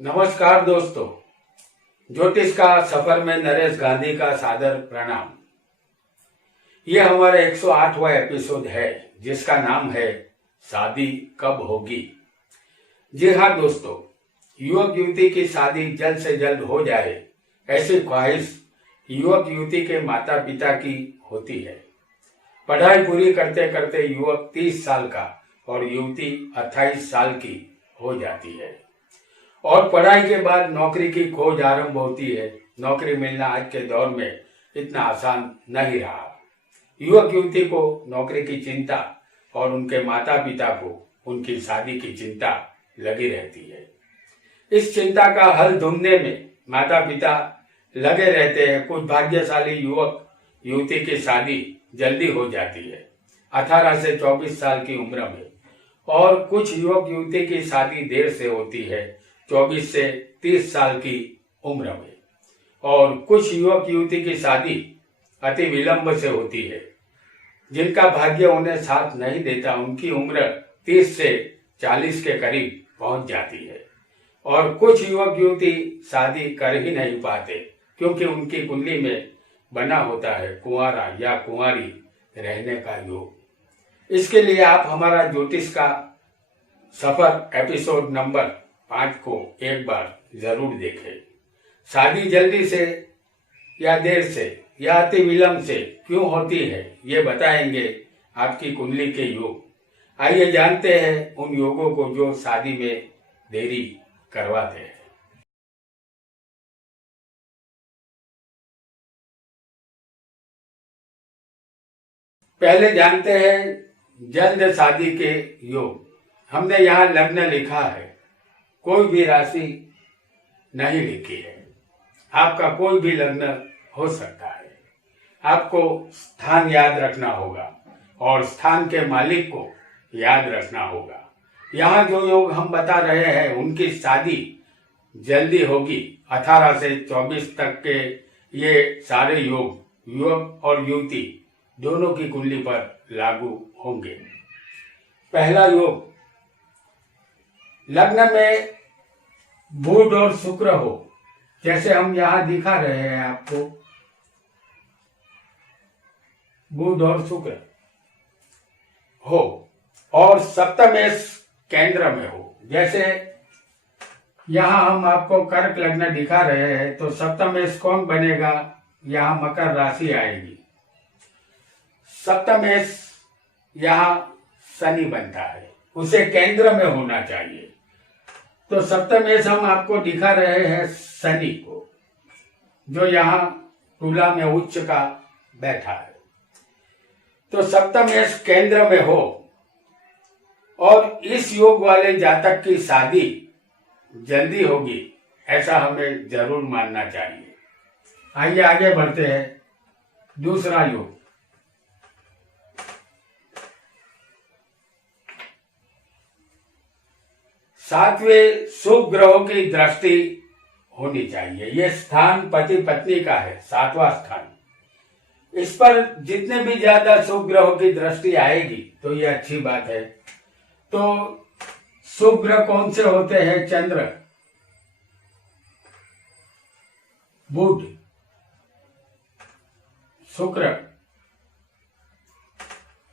नमस्कार दोस्तों, ज्योतिष का सफर में नरेश गांधी का सादर प्रणाम। ये हमारा 108वां एपिसोड है जिसका नाम है शादी कब होगी। जी हाँ दोस्तों, युवक युवती की शादी जल्द से जल्द हो जाए ऐसी ख्वाहिश युवक युवती के माता पिता की होती है। पढ़ाई पूरी करते करते युवक 30 साल का और युवती 28 साल की हो जाती है और पढ़ाई के बाद नौकरी की खोज आरंभ होती है। नौकरी मिलना आज के दौर में इतना आसान नहीं रहा। युवक युवती को नौकरी की चिंता और उनके माता पिता को उनकी शादी की चिंता लगी रहती है। इस चिंता का हल ढूंढने में माता पिता लगे रहते हैं। कुछ भाग्यशाली युवक युवती की शादी जल्दी हो जाती है 18 से 24 साल की उम्र में, और कुछ युवक युवती की शादी देर से होती है 24 से 30 साल की उम्र में, और कुछ युवक युवती की शादी अति विलंब से होती है। जिनका भाग्य उन्हें साथ नहीं देता उनकी उम्र 30 से 40 के करीब पहुंच जाती है, और कुछ युवक युवती शादी कर ही नहीं पाते क्योंकि उनकी कुंडली में बना होता है कुंवारा या कुंवारी रहने का योग। इसके लिए आप हमारा ज्योतिष का सफर एपिसोड नंबर 5 को एक बार जरूर देखें। शादी जल्दी से या देर से या अति विलंब से क्यों होती है ये बताएंगे आपकी कुंडली के योग। आइए जानते हैं उन योगों को जो शादी में देरी करवाते हैं। पहले जानते हैं जल्द शादी के योग। हमने यहाँ लग्न लिखा है, कोई भी राशि नहीं लिखी है। आपका कोई भी लग्न हो सकता है। आपको स्थान याद रखना होगा और स्थान के मालिक को याद रखना होगा। यहाँ जो योग हम बता रहे हैं उनकी शादी जल्दी होगी। 18 से 24 तक के ये सारे योग युवक और युवती दोनों की कुंडली पर लागू होंगे। पहला योग, लग्न में बुध और शुक्र हो, जैसे हम यहाँ दिखा रहे हैं आपको, बुध और शुक्र हो और सप्तमेश केंद्र में हो। जैसे यहाँ हम आपको कर्क लग्न दिखा रहे हैं तो सप्तमेश कौन बनेगा, यहाँ मकर राशि आएगी। सप्तमेश यहाँ शनि बनता है, उसे केंद्र में होना चाहिए। तो सप्तमेश हम आपको दिखा रहे हैं शनि को, जो यहाँ तुला में उच्च का बैठा है। तो सप्तमेश केंद्र में हो और इस योग वाले जातक की शादी जल्दी होगी, ऐसा हमें जरूर मानना चाहिए। आइए आगे बढ़ते हैं। दूसरा योग, सातवें शुभ ग्रहों की दृष्टि होनी चाहिए। ये स्थान पति पत्नी का है, 7वां स्थान। इस पर जितने भी ज्यादा शुभ ग्रहों की दृष्टि आएगी तो ये अच्छी बात है। तो शुभ ग्रह कौन से होते हैं? चंद्र, बुध, शुक्र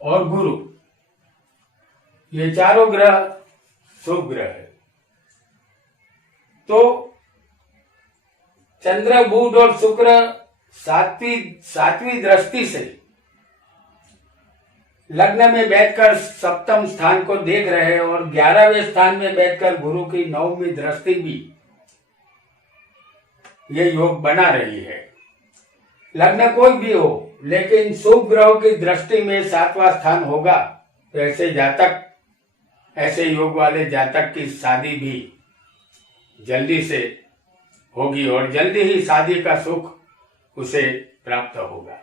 और गुरु, ये चारों ग्रह शुभ ग्रह है। तो चंद्र, बुध और शुक्र सातवीं दृष्टि से लग्न में बैठकर सप्तम स्थान को देख रहे हैं और 11वें स्थान में बैठकर गुरु की 9वीं दृष्टि भी ये योग बना रही है। लग्न कोई भी हो लेकिन शुभ ग्रहों की दृष्टि में 7वां स्थान होगा तो ऐसे योग वाले जातक की शादी भी जल्दी से होगी और जल्दी ही शादी का सुख उसे प्राप्त होगा।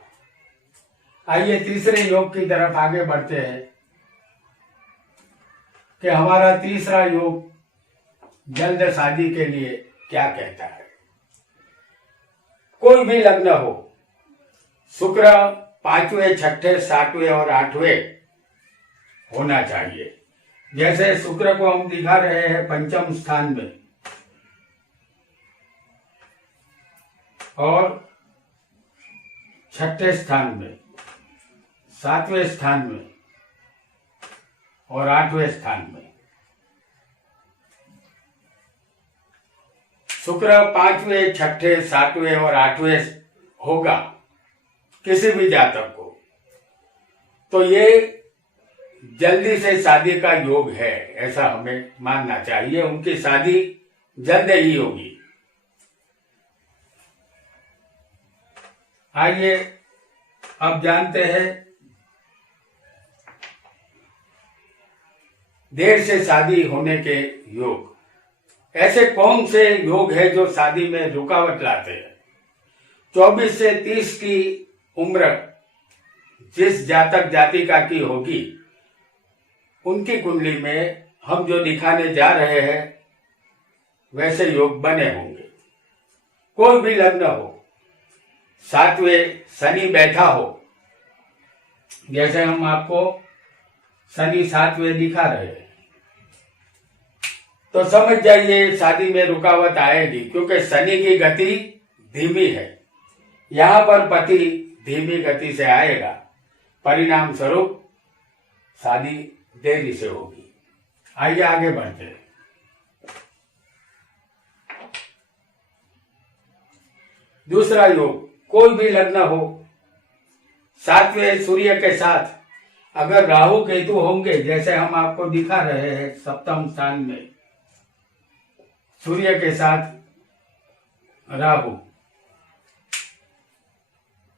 आइए तीसरे योग की तरफ आगे बढ़ते हैं कि हमारा तीसरा योग जल्द शादी के लिए क्या कहता है। कोई भी लग्न हो, शुक्र 5वें, 6ठे, 7वें और 8वें होना चाहिए। जैसे शुक्र को हम दिखा रहे हैं पंचम स्थान में और छठे स्थान में, सातवें स्थान में और आठवें स्थान में। शुक्र पांचवें, छठे, सातवें और आठवें होगा किसी भी जातक को, तो ये जल्दी से शादी का योग है, ऐसा हमें मानना चाहिए। उनकी शादी जल्द ही होगी। आइए अब जानते हैं देर से शादी होने के योग। ऐसे कौन से योग है जो शादी में रुकावट लाते हैं? 24 से 30 की उम्र जिस जातक जातिका की होगी, उनकी कुंडली में हम जो दिखाने जा रहे हैं वैसे योग बने होंगे। कोई भी लग्न हो, सातवें शनि बैठा हो, जैसे हम आपको शनि सातवें दिखा रहे हैं, तो समझ जाइए शादी में रुकावट आएगी, क्योंकि शनि की गति धीमी है। यहां पर पति धीमी गति से आएगा, परिणाम स्वरूप शादी देरी से होगी। आइए आगे बढ़ते हैं। दूसरा योग, कोई भी लग्न हो, सातवें सूर्य के साथ अगर राहु केतु होंगे, जैसे हम आपको दिखा रहे हैं सप्तम स्थान में सूर्य के साथ राहु,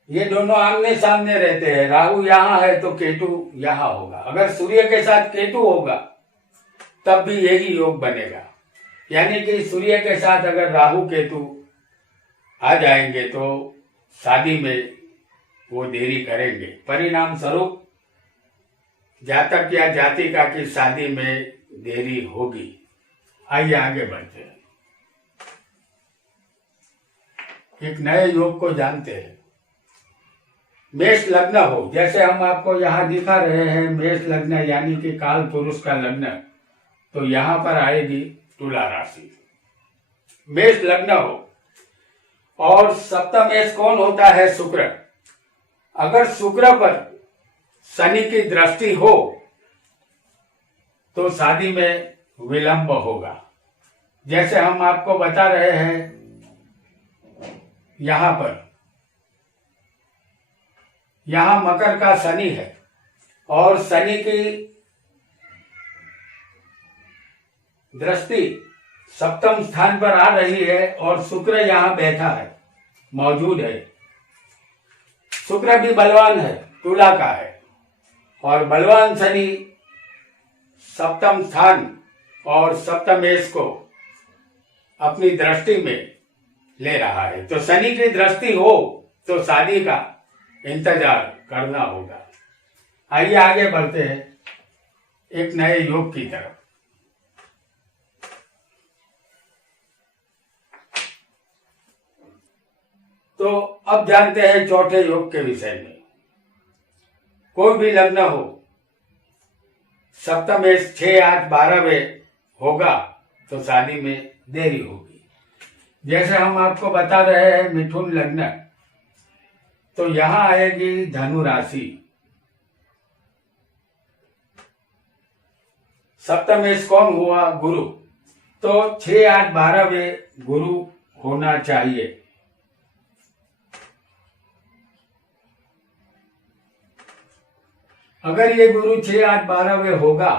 ये दोनों आमने सामने रहते हैं। राहु यहां है तो केतु यहां होगा। अगर सूर्य के साथ केतु होगा तब भी यही योग बनेगा। यानी कि सूर्य के साथ अगर राहु केतु आ जाएंगे तो शादी में वो देरी करेंगे, परिणाम स्वरूप जातक या जातिका की शादी में देरी होगी। आइए आगे बढ़ते हैं, एक नए योग को जानते हैं। मेष लग्न हो, जैसे हम आपको यहाँ दिखा रहे हैं मेष लग्न यानी कि काल पुरुष का लग्न, तो यहाँ पर आएगी तुला राशि। मेष लग्न हो और सप्तमेश कौन होता है? शुक्र। अगर शुक्र पर शनि की दृष्टि हो तो शादी में विलंब होगा। जैसे हम आपको बता रहे हैं यहां पर, यहां मकर का शनि है और शनि की दृष्टि सप्तम स्थान पर आ रही है और शुक्र यहां बैठा है, मौजूद है। शुक्र भी बलवान है, तुला का है, और बलवान शनि सप्तम स्थान और सप्तमेश को अपनी दृष्टि में ले रहा है। तो शनि की दृष्टि हो तो शादी का इंतजार करना होगा। आइए आगे बढ़ते हैं एक नए योग की तरफ। तो अब जानते हैं चौथे योग के विषय में। कोई भी लग्न हो, सप्तमेश 6, 8, 12वें होगा तो शादी में देरी होगी। जैसे हम आपको बता रहे हैं मिथुन लग्न, तो यहां आएगी धनु राशि। सप्तमेश कौन हुआ? गुरु। तो 6, 8, 12वें गुरु होना चाहिए। अगर ये गुरु 6, 8, 12वें होगा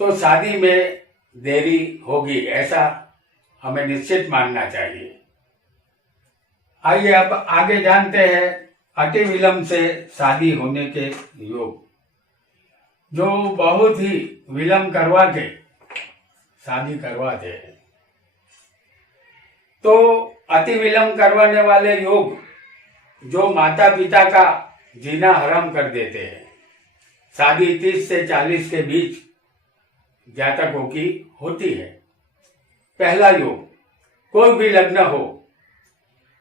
तो शादी में देरी होगी, ऐसा हमें निश्चित मानना चाहिए। आइए अब आगे जानते हैं अति विलंब से शादी होने के योग। जो बहुत ही विलंब करवा के शादी करवाते हैं, तो अति विलंब करवाने वाले योग जो माता पिता का जीना हराम कर देते हैं। शादी 30 से 40 के बीच जातकों की होती है। पहला योग, कोई भी लग्न हो,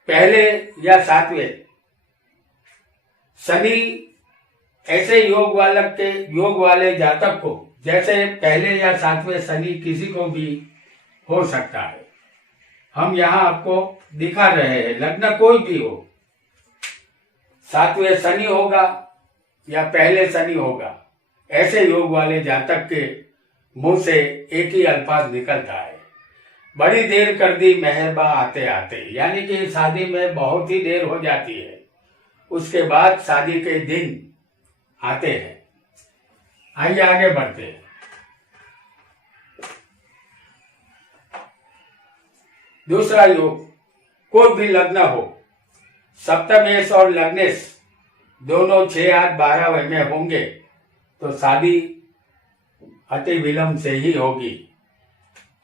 पहले या सातवें शनि ऐसे योग वाले जातक को, जैसे पहले या सातवें शनि किसी को भी हो सकता है, हम यहाँ आपको दिखा रहे हैं। लग्न कोई भी हो, 7वें शनि होगा या पहले शनि होगा, ऐसे योग वाले जातक के मुंह से एक ही अल्फाज निकलता है, बड़ी देर कर दी मेहरबा आते आते। यानी कि शादी में बहुत ही देर हो जाती है, उसके बाद शादी के दिन आते हैं। आइए आगे बढ़ते हैं। दूसरा योग, कोई भी लग्न हो, सप्तमेश और लग्नेश दोनों 6, 8, 12 में होंगे तो शादी अति विलंब से ही होगी।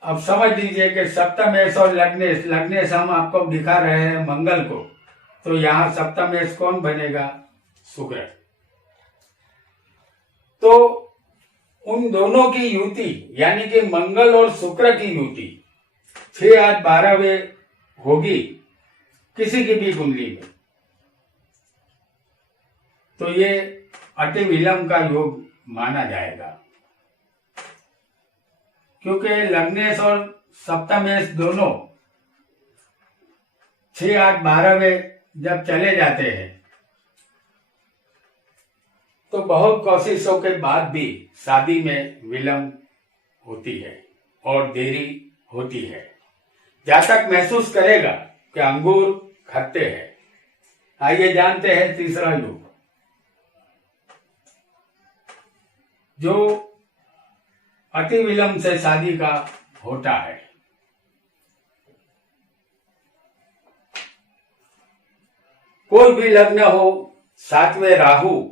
अब समझ लीजिए कि सप्तमेश और लग्नेश, लग्नेश हम आपको दिखा रहे हैं मंगल को, तो यहां सप्तमेश कौन बनेगा? शुक्र। तो उन दोनों की युति यानी कि मंगल और शुक्र की युति 6, 8, 12 होगी किसी की भी कुंडली में, तो ये अति विलंब का योग माना जाएगा। क्योंकि लग्नेश और सप्तमेश दोनों 6, 8, 12 जब चले जाते हैं तो बहुत कोशिशों के बाद भी शादी में विलंब होती है और देरी होती है। जातक महसूस करेगा कि अंगूर खट्टे हैं। आइए जानते हैं तीसरा योग, जो अति विलंब से शादी का होता है। कोई भी लग्न हो, 7वें राहु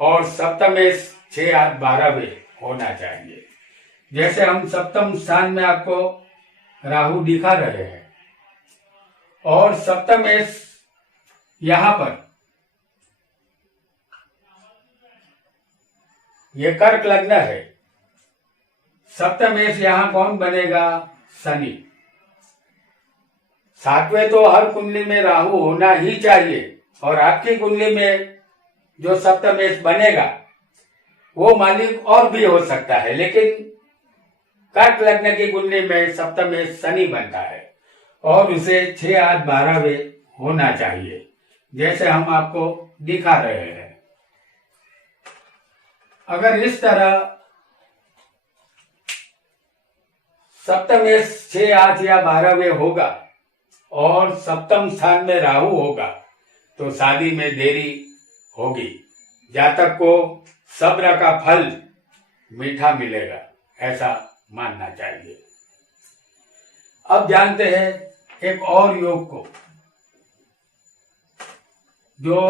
और सप्तमेश 6, 8, 12 होना चाहिए। जैसे हम सप्तम स्थान में आपको राहु दिखा रहे हैं और सप्तमेश यहां पर, यह कर्क लग्न है, सप्तमेश यहां कौन बनेगा? शनि। 7वें तो हर कुंडली में राहु होना ही चाहिए, और आपकी कुंडली में जो सप्तमेश बनेगा वो मालिक और भी हो सकता है, लेकिन कर्क लग्न की कुंडली में सप्तमेश शनि बनता है और उसे 6, 8, 12 होना चाहिए, जैसे हम आपको दिखा रहे हैं। अगर इस तरह सप्तमेश 6, 8 या 12 होगा और सप्तम स्थान में राहु होगा तो शादी में देरी होगी। जातक को सब्र का फल मीठा मिलेगा, ऐसा मानना चाहिए। अब जानते हैं एक और योग को जो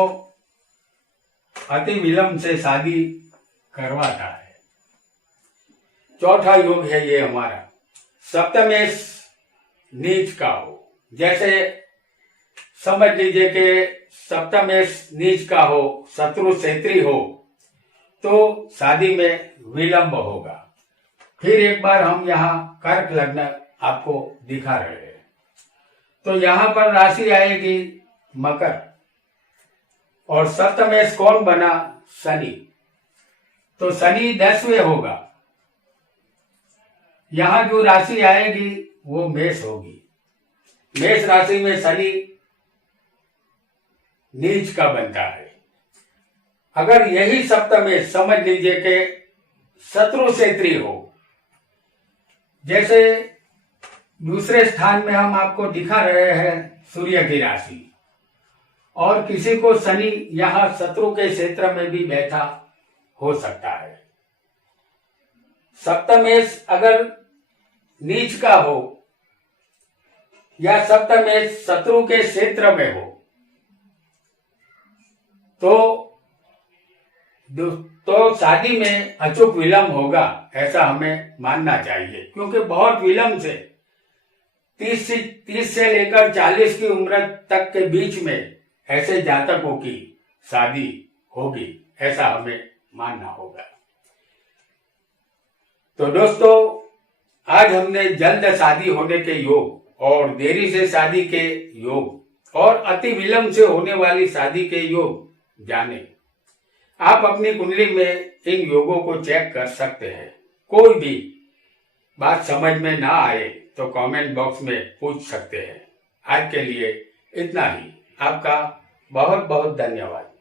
अति विलंब से शादी करवाता है। चौथा योग है ये हमारा, सप्तमेश नीच का हो। जैसे समझ लीजिए कि सप्तमेश नीच का हो, शत्रु क्षेत्री हो, तो शादी में विलंब होगा। फिर एक बार हम यहाँ कर्क लग्न आपको दिखा रहे हैं, तो यहाँ पर राशि आएगी मकर और सप्तमेश कौन बना? शनि। तो शनि 10वें होगा। यहाँ जो राशि आएगी वो मेष होगी। मेष राशि में शनि नीच का बनता है। अगर यही सप्तमेश समझ लीजिए कि शत्रु क्षेत्री हो, जैसे दूसरे स्थान में हम आपको दिखा रहे हैं सूर्य की राशि, और किसी को शनि यहां शत्रु के क्षेत्र में भी बैठा हो सकता है। सप्तमेश अगर नीच का हो या सप्तमेश शत्रु के क्षेत्र में हो तो शादी में अचूक विलंब होगा, ऐसा हमें मानना चाहिए। क्योंकि बहुत विलंब से 30 से लेकर 40 की उम्र तक के बीच में ऐसे जातकों की शादी होगी, ऐसा हमें मानना होगा। तो दोस्तों, आज हमने जल्द शादी होने के योग और देरी से शादी के योग और अति विलंब से होने वाली शादी के योग जाने। आप अपनी कुंडली में इन योगों को चेक कर सकते हैं। कोई भी बात समझ में ना आए तो कमेंट बॉक्स में पूछ सकते हैं। आज के लिए इतना ही। आपका बहुत बहुत धन्यवाद।